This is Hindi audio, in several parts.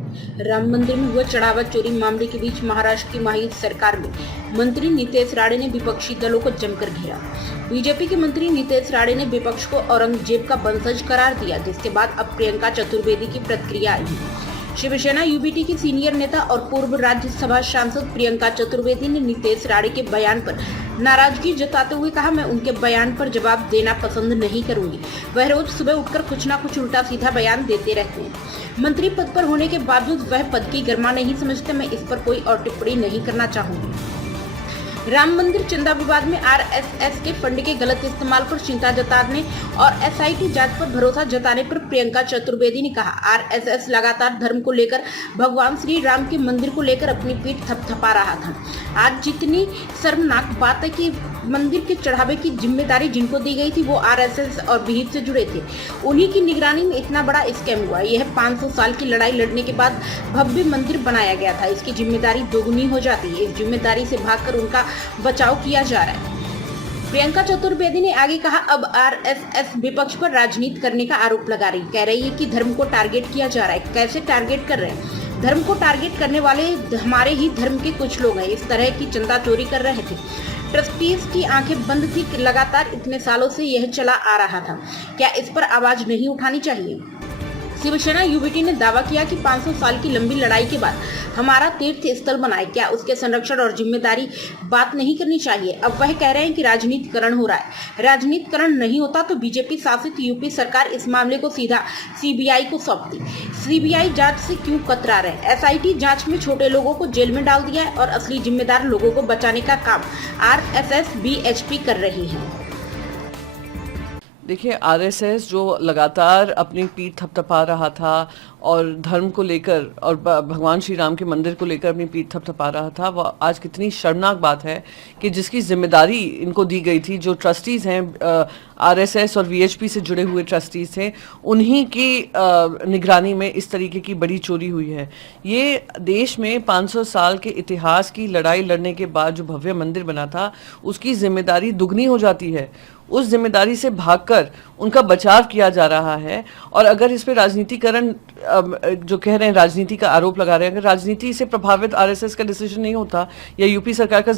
राम मंदिर में हुआ चढ़ावा चोरी मामले के बीच महाराष्ट्र की महायुति सरकार में मंत्री नितेश राणे ने विपक्षी दलों को जमकर घेरा। बीजेपी के मंत्री नितेश राणे ने विपक्ष को औरंगजेब का वंशज करार दिया, जिसके बाद अब प्रियंका चतुर्वेदी की प्रतिक्रिया आई। शिवसेना यूबीटी की सीनियर नेता और पूर्व राज्यसभा सांसद प्रियंका चतुर्वेदी ने नितेश राणे के बयान पर नाराजगी जताते हुए कहा, मैं उनके बयान पर जवाब देना पसंद नहीं करूंगी। वह रोज सुबह उठकर कुछ ना कुछ उल्टा सीधा बयान देते रहते हैं। मंत्री पद पर होने के बावजूद वह पद की गरिमा नहीं समझते। मैं इस पर कोई और टिप्पणी नहीं करना चाहूंगी। राम मंदिर चंदा विवाद में आरएसएस के फंड के गलत इस्तेमाल पर चिंता जताने और एसआईटी जांच पर भरोसा जताने पर प्रियंका चतुर्वेदी ने कहा, आरएसएस लगातार धर्म को लेकर, भगवान श्री राम के मंदिर को लेकर अपनी पीठ थपथपा रहा था। आज जितनी शर्मनाक बात है कि मंदिर के चढ़ावे की जिम्मेदारी जिनको दी गई थी वो आरएसएस और विहिप से जुड़े थे। उन्हीं की निगरानी में इतना बड़ा स्कैम हुआ। यह 500 साल की लड़ाई लड़ने के बाद भव्य मंदिर बनाया गया था। इसकी जिम्मेदारी दोगुनी हो जाती है। इस जिम्मेदारी से भागकर उनका बचाव किया जा रहा है। प्रियंका चतुर्वेदी ने आगे कहा, अब आरएसएस विपक्ष पर राजनीति करने का आरोप लगा रही, कह रही है कि धर्म को टारगेट किया जा रहा है। कैसे टारगेट कर रहे हैं? धर्म को टारगेट करने वाले हमारे ही धर्म के कुछ लोग हैं। इस तरह की चंदा चोरी कर रहे थे। ट्रस्टीज की आंखें बंद थी। लगातार इतने सालों से यह चला आ रहा था। क्या इस पर आवाज नहीं उठानी चाहिए? शिवसेना यूबीटी ने दावा किया कि 500 साल की लंबी लड़ाई के बाद हमारा तीर्थ स्थल बना है। क्या उसके संरक्षण और जिम्मेदारी बात नहीं करनी चाहिए? अब वह कह रहे हैं कि राजनीतिकरण हो रहा है। राजनीतिकरण नहीं होता तो बीजेपी शासित यूपी सरकार इस मामले को सीधा सीबीआई को सौंपती। सीबीआई जांच से क्यों कतरा रहे? एसआईटी जांच में छोटे लोगों को जेल में डाल दिया है और असली जिम्मेदार लोगों को बचाने का काम आरएसएस बीएचपी कर रही है। देखिए, आरएसएस जो लगातार अपनी पीठ थपथपा रहा था और धर्म को लेकर और भगवान श्री राम के मंदिर को लेकर अपनी पीठ थपथपा रहा था, वो आज कितनी शर्मनाक बात है कि जिसकी जिम्मेदारी इनको दी गई थी, जो ट्रस्टीज हैं आरएसएस और वीएचपी से जुड़े हुए ट्रस्टीज थे, उन्हीं की निगरानी में इस तरीके की बड़ी चोरी हुई है। ये देश में 500 साल के इतिहास की लड़ाई लड़ने के बाद जो भव्य मंदिर बना था, उसकी जिम्मेदारी दुगनी हो जाती है। उस जिम्मेदारी से भागकर उनका बचाव किया जा रहा है। और अगर इस पे राजनीतिकरण, जो कह रहे हैं राजनीति का आरोप लगा रहे हैं, अगर राजनीति से प्रभावित आरएसएस का डिसीजन नहीं होता या यूपी सरकार का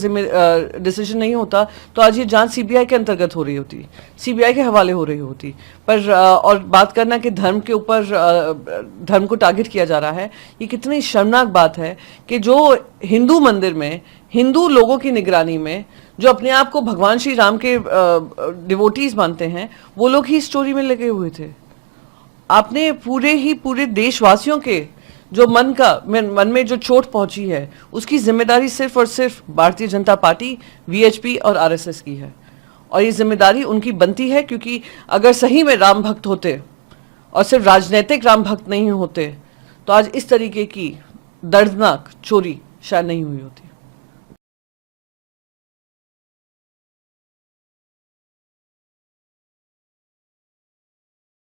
डिसीजन नहीं होता तो आज ये जांच सीबीआई के अंतर्गत हो रही होती, सीबीआई के हवाले हो रही होती। पर और बात करना कि धर्म के ऊपर धर्म को टारगेट किया जा रहा है, ये कितनी शर्मनाक बात है कि जो हिंदू मंदिर में हिंदू लोगों की निगरानी में जो अपने आप को भगवान श्री राम के डिवोटीज मानते हैं, वो लोग ही स्टोरी में लगे हुए थे। आपने पूरे देशवासियों के जो मन में जो चोट पहुंची है, उसकी जिम्मेदारी सिर्फ और सिर्फ भारतीय जनता पार्टी, वीएचपी और आरएसएस की है। और ये जिम्मेदारी उनकी बनती है, क्योंकि अगर सही में राम भक्त होते और सिर्फ राजनीतिक राम भक्त नहीं होते तो आज इस तरीके की दर्दनाक चोरी शायद नहीं हुई होती।